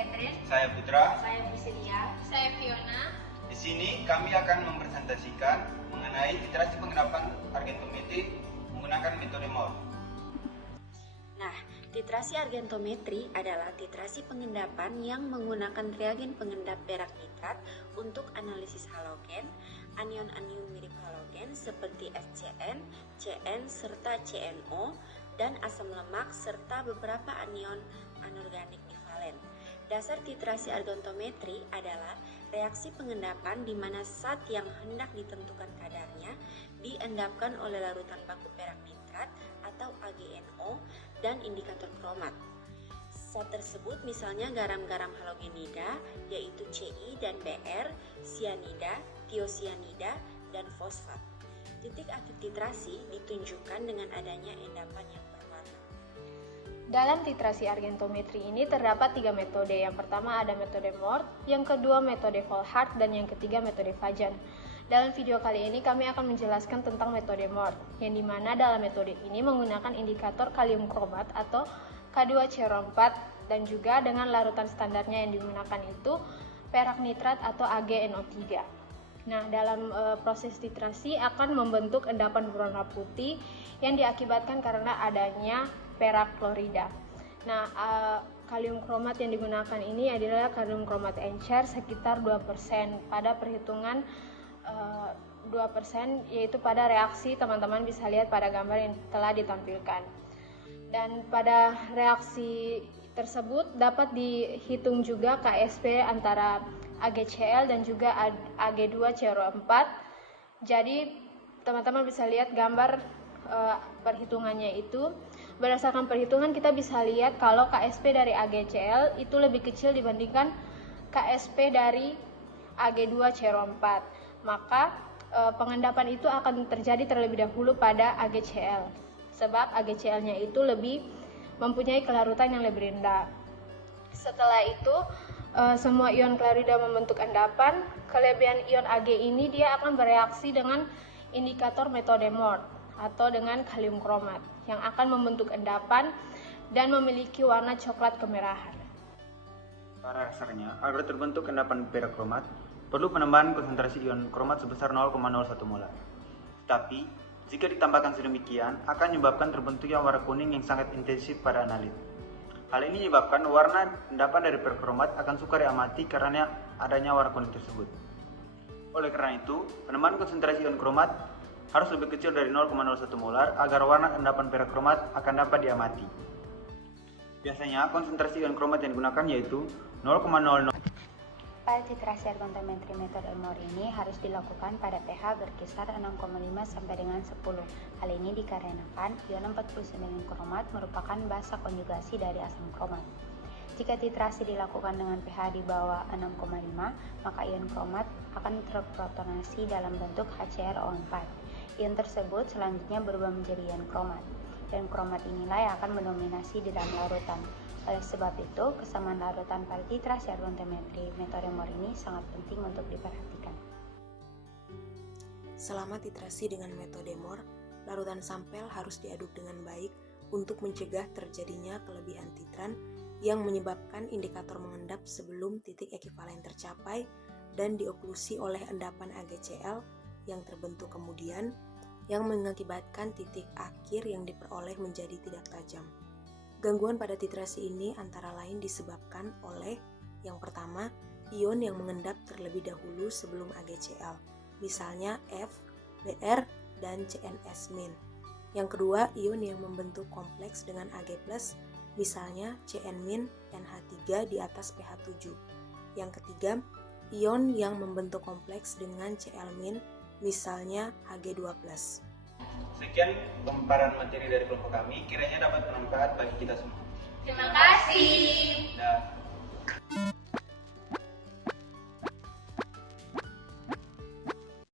Catherine. Saya Putra. Saya Priscilia. Saya Fiona. Di sini kami akan mempresentasikan mengenai literasi pengendapan argentometri menggunakan metode Mohr. Nah, titrasi argentometri adalah titrasi pengendapan yang menggunakan reagen pengendap perak nitrat untuk analisis halogen, anion-anion mirip halogen seperti FCN, CN, serta CNO, dan asam lemak serta beberapa anion anorganik divalen. Dasar titrasi argentometri adalah reaksi pengendapan di mana zat yang hendak ditentukan kadarnya diendapkan oleh larutan baku perak nitrat atau AgNO dan indikator kromat. Zat tersebut misalnya garam-garam halogenida yaitu Ci dan Br, sianida, tiosianida, dan fosfat. Titik akhir titrasi ditunjukkan dengan adanya endapan yang berwarna. Dalam titrasi argentometri ini terdapat 3 metode. Yang pertama ada metode Mohr, yang kedua metode Volhard, dan yang ketiga metode Fajan. Dalam video kali ini kami akan menjelaskan tentang metode Mohr, yang dimana dalam metode ini menggunakan indikator kalium kromat atau K2CrO4 dan juga dengan larutan standarnya yang digunakan itu perak nitrat atau AgNO3. Nah, dalam proses titrasi akan membentuk endapan berwarna putih yang diakibatkan karena adanya perak klorida. Nah, kalium kromat yang digunakan ini adalah kalium kromat encer sekitar 2% pada perhitungan 2%, yaitu pada reaksi teman-teman bisa lihat pada gambar yang telah ditampilkan. Dan pada reaksi tersebut dapat dihitung juga KSP antara AgCl dan juga Ag2CrO4. Jadi teman-teman bisa lihat gambar perhitungannya itu. Berdasarkan perhitungan kita bisa lihat kalau KSP dari AgCl itu lebih kecil dibandingkan KSP dari Ag2CrO4. Maka pengendapan itu akan terjadi terlebih dahulu pada AgCl. Sebab AgCl-nya itu lebih mempunyai kelarutan yang lebih rendah. Setelah itu semua ion klorida membentuk endapan. Kelebihan ion Ag ini dia akan bereaksi dengan indikator metode Mohr atau dengan kalium kromat yang akan membentuk endapan dan memiliki warna coklat kemerahan. Pada dasarnya, agar terbentuk endapan perak kromat, perlu penambahan konsentrasi ion kromat sebesar 0,01 molar. Tetapi, jika ditambahkan sedemikian, akan menyebabkan terbentuknya warna kuning yang sangat intensif pada analit. Hal ini menyebabkan warna endapan dari perak kromat akan sukar diamati karena adanya warna kuning tersebut. Oleh karena itu, penambahan konsentrasi ion kromat harus lebih kecil dari 0,01 molar agar warna endapan perak kromat akan dapat diamati. Biasanya, konsentrasi ion kromat yang digunakan yaitu 0,00. Pada titrasi argentometri metode Mohr ini harus dilakukan pada pH berkisar 6,5 sampai dengan 10. Hal ini dikarenakan ion 49 kromat merupakan basa konjugasi dari asam kromat. Jika titrasi dilakukan dengan pH di bawah 6,5, maka ion kromat akan terprotonasi dalam bentuk HCrO4. Ion tersebut selanjutnya berubah menjadi ion kromat, dan kromat inilah yang akan mendominasi di dalam larutan. Oleh sebab itu, kesamaan larutan pada titrasi argentometri metode Mohr ini sangat penting untuk diperhatikan. Selama titrasi dengan metode Mohr, larutan sampel harus diaduk dengan baik untuk mencegah terjadinya kelebihan titran yang menyebabkan indikator mengendap sebelum titik ekivalen tercapai dan dioklusi oleh endapan AgCl yang terbentuk kemudian, yang mengakibatkan titik akhir yang diperoleh menjadi tidak tajam. Gangguan pada titrasi ini antara lain disebabkan oleh yang pertama, ion yang mengendap terlebih dahulu sebelum AgCl, misalnya F, Br, dan CNS-. Yang kedua, ion yang membentuk kompleks dengan Ag+, misalnya Cn-, NH3 di atas pH 7. Yang ketiga, ion yang membentuk kompleks dengan Cl-, misalnya Hg2+. Sekian pemaparan materi dari kelompok kami, kiranya dapat bermanfaat bagi kita semua. Terima kasih. Dan